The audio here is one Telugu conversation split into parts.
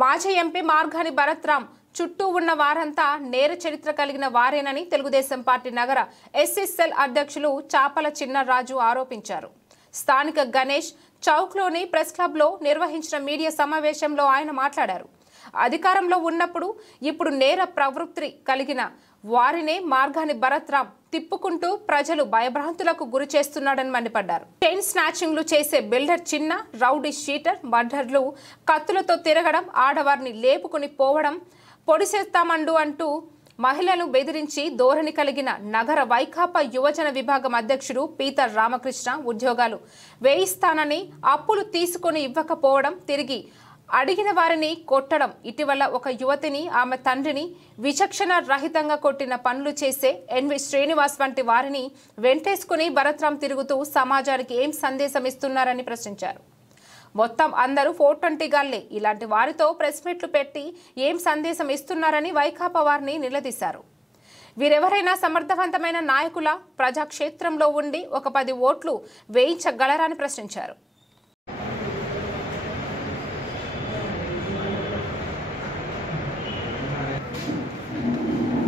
మాజీ ఎంపీ మార్గాని భరత్రామ్ చుట్టూ ఉన్న వారంతా నేర చరిత్ర కలిగిన వారేనని తెలుగుదేశం పార్టీ నగర ఎస్ఎస్ఎల్ అధ్యక్షులు చాపల చిన్నరాజు ఆరోపించారు. స్థానిక గణేష్ చౌక్లోని ప్రెస్ క్లబ్లో నిర్వహించిన మీడియా సమావేశంలో ఆయన మాట్లాడారు. అధికారంలో ఉన్నప్పుడు ఇప్పుడు నేర ప్రవృత్తి కలిగిన వారినే మార్గాని భరత్రామ్ తిప్పుకుంటూ ప్రజలు భయభ్రాంతులకు గురి చేస్తున్నాడని మండిపడ్డారు. చైన్ స్నాచింగ్లు చేసే బిల్డర్ చిన్న, రౌడీ షీటర్, మర్డర్లు, కత్తులతో తిరగడం, ఆడవారిని లేపుకుని పోవడం, పొడిసేస్తామండు అంటూ మహిళలను బెదిరించి ధోరణి కలిగిన నగర వైకాపా యువజన విభాగం అధ్యక్షుడు పీతర్ రామకృష్ణ ఉద్యోగాలు వేయిస్తానని అప్పులు తీసుకొని ఇవ్వకపోవడం, తిరిగి అడిగిన వారిని కొట్టడం, ఇటీవల ఒక యువతిని ఆమె తండ్రిని విచక్షణ రహితంగా కొట్టిన పనులు చేసే ఎన్వి శ్రీనివాస్ వంటి వారిని వెంటేసుకుని భరత్రామ్ తిరుగుతూ సమాజానికి ఏం సందేశం ఇస్తున్నారని ప్రశ్నించారు. మొత్తం అందరూ 420 గాళ్లే, ఇలాంటి వారితో ప్రెస్ మీట్లు పెట్టి ఏం సందేశం ఇస్తున్నారని వైకాపా వారిని నిలదీశారు. వీరెవరైనా సమర్థవంతమైన నాయకుల ప్రజాక్షేత్రంలో ఉండి ఒక 10 ఓట్లు వేయించగలరని ప్రశ్నించారు.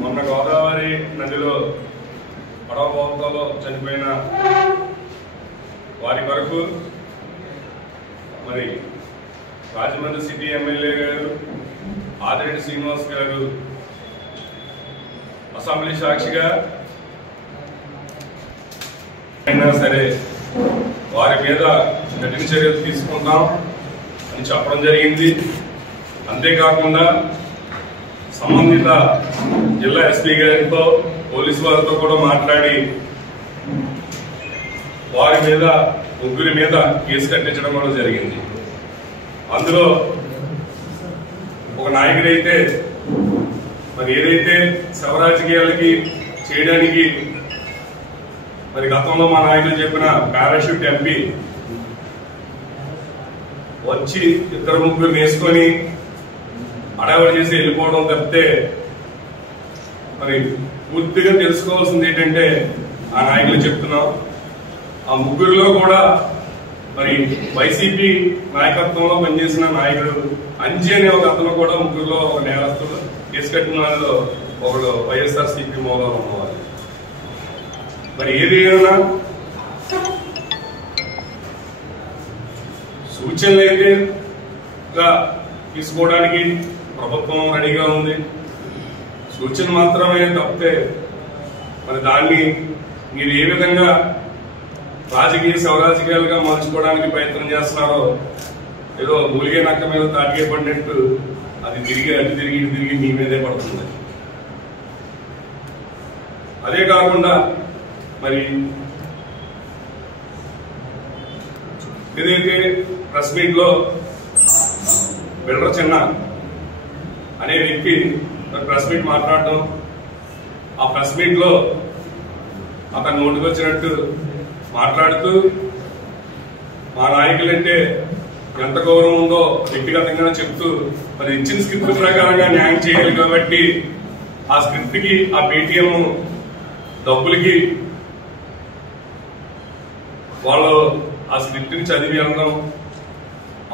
మొన్న గోదావరి నదిలో పడవ పోతంలో చనిపోయిన వారి వరకు మరి రాజమండ్రి సిటీ ఎమ్మెల్యే గారు ఆదిరెడ్డి శ్రీనివాస్ గారు అసెంబ్లీ సాక్షిగా అయినా సరే వారి మీద కఠిన చర్యలు తీసుకుంటాం అని చెప్పడం జరిగింది. అంతేకాకుండా సంబంధిత జిల్లా ఎస్పీ గారితో, పోలీసు వారితో కూడా మాట్లాడి వారి మీద, ముగ్గురి మీద కేసు కట్టించడం కూడా జరిగింది. అందులో ఒక నాయకుడైతే మరి ఏదైతే శవ రాజకీయాలకి చేయడానికి మరి గతంలో మా నాయకులు చెప్పిన పారాషూట్ ఎంపీ వచ్చి 2-3 వేసుకొని అడవడి చేసి వెళ్ళిపోవడం తప్పితే మరి పూర్తిగా తెలుసుకోవాల్సింది ఏంటంటే ఆ నాయకులు చెప్తున్నాం, ఆ ముగ్గురులో కూడా మరి వైసీపీ నాయకత్వంలో పనిచేసిన నాయకుడు అంజీ అనే ఒక అతను కూడా ముగ్గురులో ఒక నేరస్తులు కేసు కట్టిన వాళ్ళలో ఒకడు వైఎస్ఆర్సీపీ మూలంలో ఉన్నవాళ్ళు. మరి ఏదైనా సూచనలు అయితే తీసుకోవడానికి ప్రభుత్వం రెడీగా ఉంది. సూచన మాత్రమే తప్పితే మరి దాన్ని మీరు ఏ విధంగా రాజకీయ శవరాజకీయాలుగా మార్చుకోవడానికి ప్రయత్నం చేస్తున్నారో, ఏదో మూలిగే నక్క మీద తాటికే పడినట్టు అది తిరిగి అటు తిరిగి ఇటు తిరిగి మీ మీదే పడుతుంది. అదే కాకుండా మరి ఏదైతే ప్రెస్ మీట్ లో బిల్డర్ చిన్న అనే వ్యక్తి ప్రెస్ మీట్ మాట్లాడటం, ఆ ప్రెస్ మీట్ లో అతను నోటికి వచ్చినట్టు మాట్లాడుతూ మా నాయకులంటే ఎంత గౌరవం ఉందో వ్యక్తిగతంగా చెప్తూ మరి ఇచ్చిన స్క్రిప్ట్ ప్రకారంగా న్యాయం చేయాలి కాబట్టి ఆ స్క్రిప్ట్ కి, ఆ పేటీఎం డబ్బులకి వాళ్ళు ఆ స్క్రిప్ట్ ని చదివి అనడం,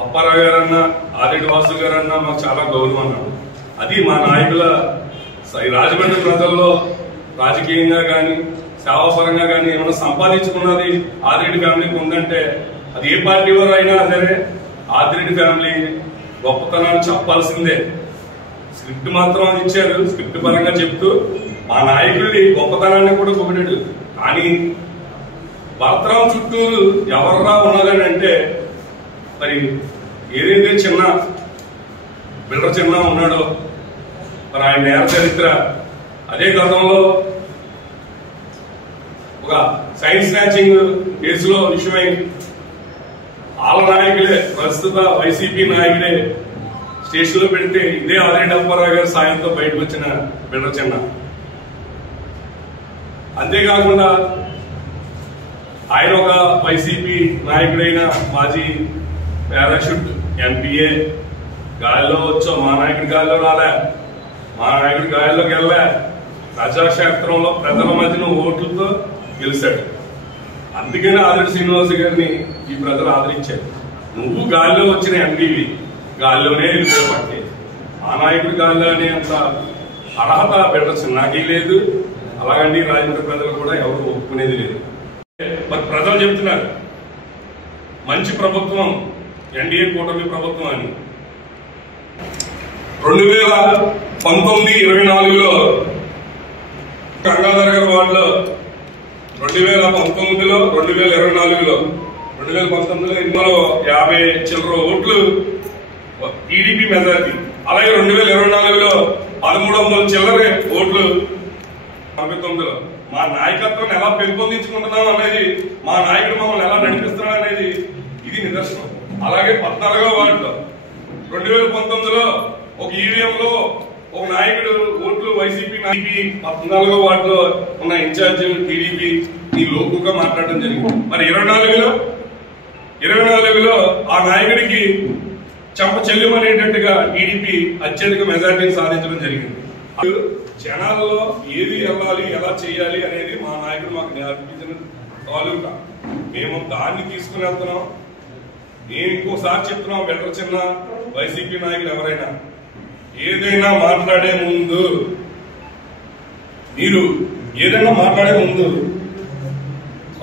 అప్పారావు గారన్నా ఆదిరెడ్డి వాసు గారన్నా మాకు చాలా గౌరవం అన్నాడు. అది మా నాయకుల రాజమండ్రి ప్రజల్లో రాజకీయంగా కానీ సేవాపరంగా కానీ ఏమైనా సంపాదించుకున్నది ఆదిరెడ్డి ఫ్యామిలీకి ఉందంటే అది ఏ పార్టీ వారు అయినా సరే ఆదిరెడ్డి ఫ్యామిలీ గొప్పతనాన్ని చెప్పాల్సిందే. స్క్రిప్ట్ మాత్రం ఇచ్చారు, స్క్రిప్ట్ పరంగా చెప్తూ మా నాయకుడి గొప్పతనాన్ని కూడా పొగిడాడు. కానీ భరత్రామ్ చుట్టూరు ఎవర్రా ఉన్నదని అంటే మరి ఏదైతే చిన్న బిల్డర్ చిన్న ఉన్నాడో మరి ఆయన నేర చరిత్ర, అదే గతంలో ఒక సైన్స్ స్నాచింగ్ కేసులో విషయమై వాళ్ళ నాయకులే, ప్రస్తుత వైసీపీ నాయకులే స్టేషన్ లో పెడితే ఇదే ఆదిరెడ్డి అప్పారావు గారి సాయంతో బయటకు వచ్చిన బిల్డర్ చిన్న. అంతేకాకుండా ఆయన ఒక వైసీపీ నాయకుడైన మాజీ పారాషూట్ ఎంపీఏ. గాలిలో వచ్చాం, మా నాయకుడి గాలిలో రాలే, మా నాయకుడి గాలిలోకి వెళ్ళలే. ప్రజాక్షేత్రంలో ప్రజల మధ్యన ఓట్లతో గెలిచాడు. అందుకనే ఆదిరెడ్డి శ్రీనివాస్ గారిని ఈ ప్రజలు ఆదరించారు. నువ్వు గాలిలో వచ్చిన ఎంపీవి, గాలిలోనే వెళ్ళిపోయి పట్టే. ఆ నాయకుడు కాదు అనే అంత అర్హత పెట్టచ్చు నాకే లేదు, అలాగండి రాజమండ్రి ప్రజలు కూడా ఎవరు ఒప్పుకునేది లేదు. మరి ప్రజలు చెప్తున్నారు మంచి ప్రభుత్వం ఎన్డీఏ కూటమి ప్రభుత్వం అని. 2019-24లో గంగాధర్ గారి వార్డులో 2019లో 2024లో 2019లో ఇందులో 50 చిల్లర ఓట్లు టీడీపీ మెజారిటీ, అలాగే 2024లో 1300 చిల్లరే ఓట్లు 19లో. మా నాయకత్వాన్ని ఎలా పెంపొందించుకుంటున్నాం అనేది, మా నాయకుడు మమ్మల్ని ఎలా నడిపిస్తున్నాడు అనేది ఇది నిదర్శనం. అలాగే 14వ వార్డులో 2019లో ఒక ఈవీఎంలో ఒక నాయకుడు ఓట్లు వైసీపీ 14వ వార్డులో ఉన్న ఇన్ఛార్జ్ టీడీపీ ఈ లోకుగా మాట్లాడడం జరిగింది. మరి 24లో ఆ నాయకుడికి చెంప చెల్లుమనేటట్టుగా టీడీపీ అత్యధిక మెజార్టీని సాధించడం జరిగింది. జనాలలో ఏది వెళ్ళాలి, ఎలా చేయాలి అనేది మా నాయకుడు మాకు నేర్పించిన తాలూకా. మేము దాన్ని తీసుకుని వెళ్తున్నాం. నేను ఇంకోసారి చెప్తున్నాం, బెటర్ చిన్న వైసీపీ నాయకులు ఎవరైనా ఏదైనా మాట్లాడే ముందు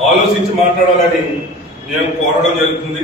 ఆలోచించి మాట్లాడాలని మేము కోరడం జరుగుతుంది.